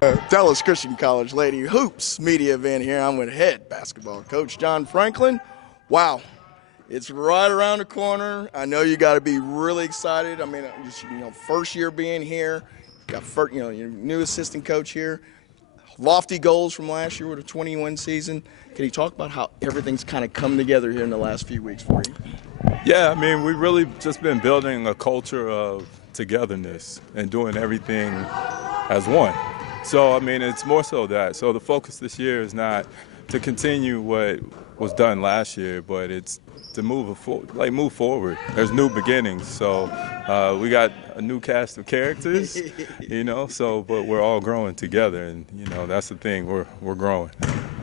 Dallas Christian College Lady Hoops media event here. I'm with head basketball coach John Frnklin. Wow, it's right around the corner. I know you got to be really excited. I mean, just, first year being here, got your new assistant coach here. Lofty goals from last year with a 21 season. Can you talk about how everything's kind of come together here in the last few weeks for you? Yeah, I mean, we've really just been building a culture of togetherness and doing everything as one. So, I mean, it's more so that. So the focus this year is not to continue what was done last year, but it's to move forward. There's new beginnings. So we got a new cast of characters, but we're all growing together. And, that's the thing. We're growing.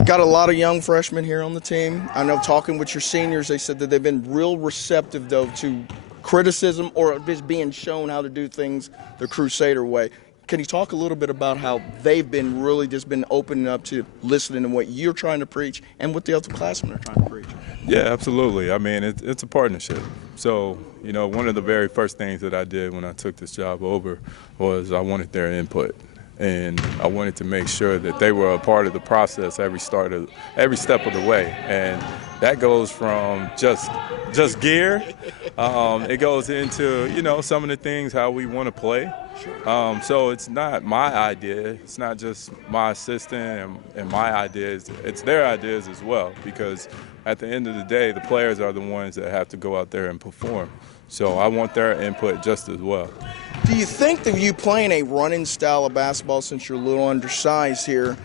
Got a lot of young freshmen here on the team. I know talking with your seniors, they said that they've been real receptive, though, to criticism or just being shown how to do things the Crusader way. Can you talk a little bit about how they've been really just been opening up to listening to what you're trying to preach and what the upperclassmen are trying to preach? Yeah, absolutely. I mean, it's a partnership. So, one of the very first things that I did when I took this job over was I wanted their input. And I wanted to make sure that they were a part of the process every step of the way. And that goes from just gear. It goes into, some of the things, how we want to play. So it's not my idea. It's not just my assistant and my ideas. It's their ideas as well, because at the end of the day, the players are the ones that have to go out there and perform. So I want their input just as well. Do you think that you playing a running style of basketball, since you're a little undersized here,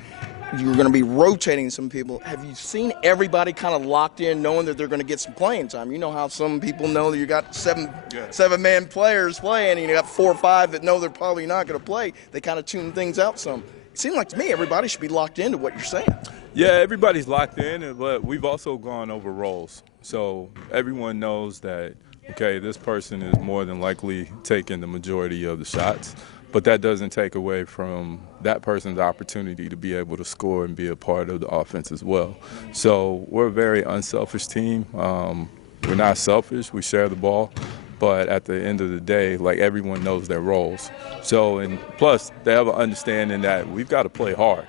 you're going to be rotating some people? Have you seen everybody kind of locked in, knowing that they're going to get some playing time? You know how some people know that you got seven-man players playing, and you got 4 or 5 that know they're probably not going to play. They kind of tune things out some. It seems like to me everybody should be locked into what you're saying. Yeah, everybody's locked in, but we've also gone over roles. So everyone knows that, okay, this person is more than likely taking the majority of the shots, but that doesn't take away from that person's opportunity to be able to score and be a part of the offense as well. So we're a very unselfish team. We're not selfish. We share the ball. But at the end of the day, everyone knows their roles. So, and plus, they have an understanding that we've got to play hard.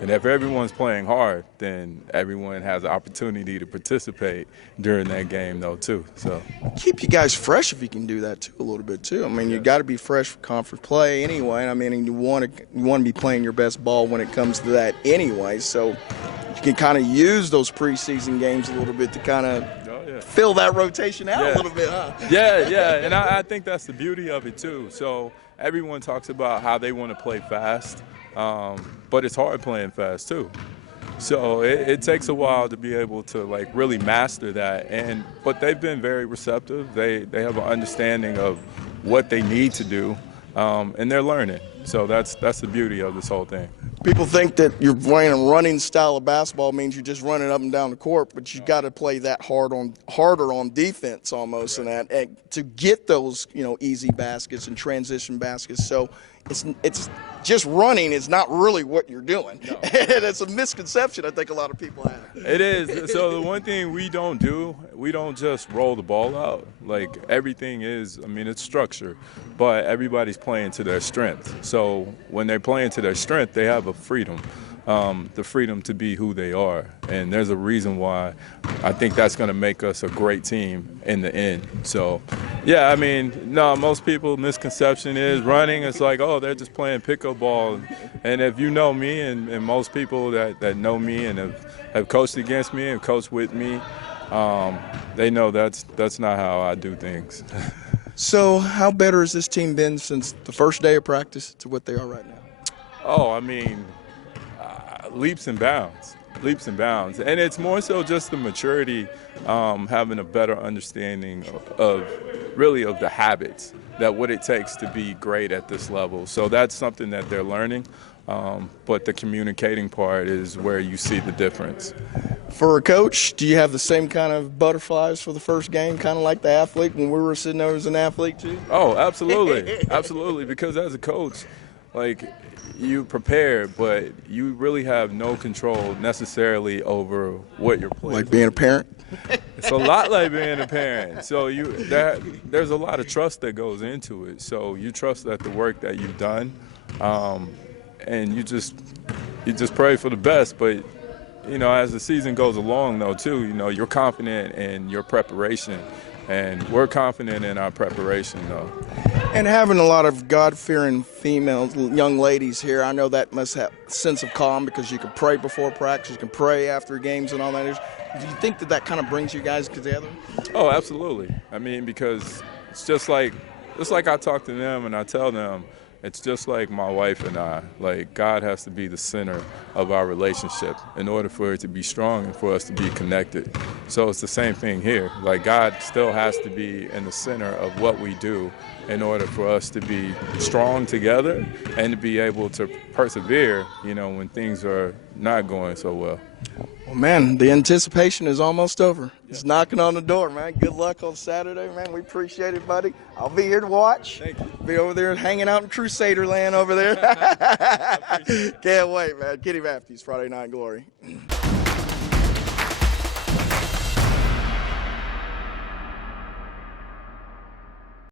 And if everyone's playing hard, then everyone has an opportunity to participate during that game, though, too. So keep you guys fresh if you can do that, too, a little bit, too. I mean, you got to be fresh for conference play anyway. I mean, you want to be playing your best ball when it comes to that anyway. So you can kind of use those preseason games a little bit to kind of fill that rotation out a little bit, huh? Yeah, and I think that's the beauty of it, too. So everyone talks about how they want to play fast. But it's hard playing fast too. So it takes a while to be able to really master that. But they've been very receptive. They have an understanding of what they need to do, and they're learning. So that's the beauty of this whole thing. People think that you're playing a running style of basketball means you're just running up and down the court, but you got to play that harder on defense almost, right, and to get those easy baskets and transition baskets. So it's just running is not really what you're doing. No. And it's a misconception I think a lot of people have. It is. So the one thing we don't do, we don't just roll the ball out. Everything is, it's structure, but everybody's playing to their strength. So when they're playing to their strength, they have a freedom. The freedom to be who they are. And there's a reason why I think that's going to make us a great team in the end. So, yeah, most people's misconception is running. It's they're just playing pickup ball. And if you know me and most people that know me and have coached against me and coached with me, they know that's not how I do things. So how better has this team been since the first day of practice to what they are right now? Leaps and bounds. And it's more so just the maturity, having a better understanding of the habits, that what it takes to be great at this level. So that's something that they're learning, but the communicating part is where you see the difference. For a coach, do you have the same kind of butterflies for the first game, kind of like the athlete when we were sitting there as an athlete too? Oh, absolutely. Absolutely, because as a coach, you prepare, but you really have no control necessarily over what you're playing. Like being a parent? It's a lot like being a parent. So there's a lot of trust that goes into it. So you trust that the work that you've done, and you just pray for the best. But as the season goes along, though, too, you're confident in your preparation, and we're confident in our preparation, though. And having a lot of God-fearing females, young ladies here, I know that must have a sense of calm because you can pray before practice, you can pray after games and all that. Do you think that kind of brings you guys together? Oh, absolutely. I mean, because it's just like I talk to them and I tell them, it's just like my wife and I. Like, God has to be the center of our relationship in order for it to be strong and for us to be connected. So it's the same thing here. Like, God still has to be in the center of what we do in order for us to be strong together and to be able to persevere, when things are not going so well. Well, man, the anticipation is almost over. It's knocking on the door, man. Good luck on Saturday, man. We appreciate it, buddy. I'll be here to watch. Thank you. Be over there hanging out in Crusader land over there. Can't wait, man. Kitty Matthews, Friday Night Glory.